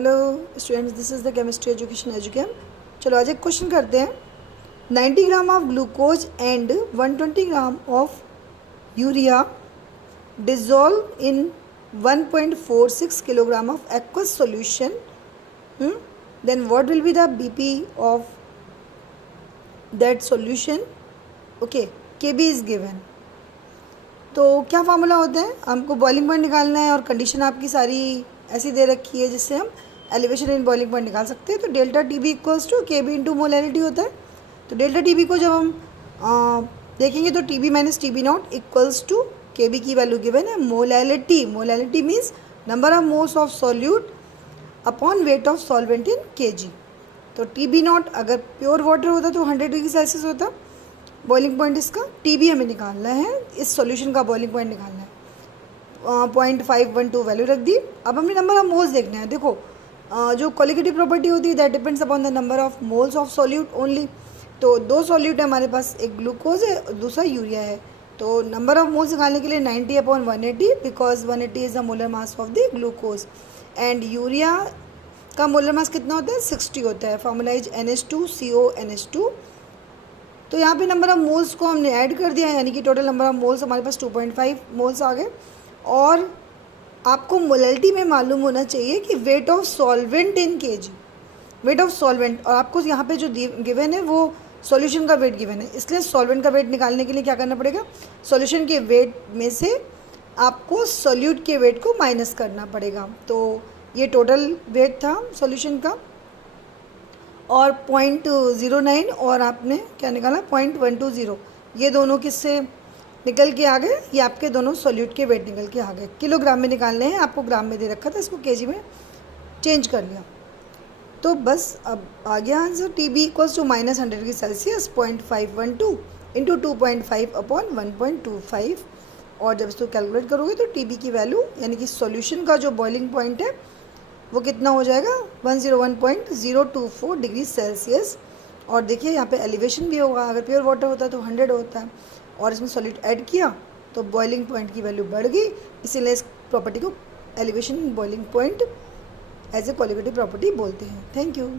Hello students, this is the chemistry education एजुकेम। चलो आज एक क्वेश्चन करते हैं। 90 gram of glucose and 120 gram of urea dissolve in 1.46 kilogram of aqueous solution. Then what will be the BP of that solution? Okay, KB is given. तो क्या formula होता है? हमको बॉइलिंग पॉइंट निकालना है और कंडीशन आपकी सारी ऐसी दे रखी है जिससे हम एलिवेशन इन बॉइलिंग पॉइंट निकाल सकते हैं। तो delta T B equals to K B into molality होता है। तो डेल्टा टी बी को जब हम देखेंगे तो T B minus T B not equals to K B की वैल्यू गिवन है molality. Molality means number of moles of solute upon weight of solvent in K G. तो टी बी नॉट अगर pure water होता तो 100 degree Celsius होता boiling point इसका। T B हमें निकालना है, इस सॉल्यूशन का बॉइलिंग पॉइंट निकालना है। 0.512 वैल्यू रख दी। अब हमें नंबर ऑफ मोल्स देखना है। देखो जो क्वालिटेटिव प्रॉपर्टी होती है that depends upon the number of moles of solute only. तो दो सॉल्यूट है हमारे पास, एक ग्लूकोज है और दूसरा यूरिया है। तो नंबर ऑफ मोल्स निकालने के लिए 90 upon 180 because 180 is the molar mass of the glucose and urea का मोलर मास कितना होता है 60 होता है। Formula is NH2CO NH2। तो यहाँ पे नंबर ऑफ मोल्स को हमने ऐड कर दिया है यानी कि टोटल नंबर ऑफ मोल्स हमारे पास 2.5 मोल्स आ गए। और आपको मोलैलिटी में मालूम होना चाहिए कि wait of solvent in KG, wait of solvent. और आपको यहाँ पे जो गिवन है वो सॉल्यूशन का वेट गिवन है, इसलिए सॉल्वेंट का वेट निकालने के लिए क्या करना पड़ेगा, सॉल्यूशन के वेट में से आपको सॉल्यूट के वेट को माइनस करना पड़ेगा। तो ये टोटल वेट था सॉल्यूशन का और 0.09 और आपने क्या निकाला 0.120। ये दोनों किससे निकल के आ गए, ये आपके दोनों सॉल्यूट के वेट निकल के आ गए। किलोग्राम में निकालने हैं, आपको ग्राम में दे रखा था, इसको केजी में चेंज कर लिया। तो बस अब आ गया answer. T B equals to -100 degree Celsius 0.512 into 2.5 upon 1.25। और जब इसको कैलकुलेट करोगे तो टी बी की वैल्यू यानी कि सॉल्यूशन का जो बॉइलिंग पॉइंट है वो कितना हो जाएगा 101.024 डिग्री सेल्सियस। और देखिए यहाँ पे एलिवेशन भी होगा, अगर प्योर वाटर होता है तो 100 होता है और इसमें सॉल्यूट ऐड किया तो बॉइलिंग पॉइंट की वैल्यू बढ़ गई। इसीलिए इस प्रॉपर्टी को elevation boiling point as a qualitative property बोलते हैं। Thank you.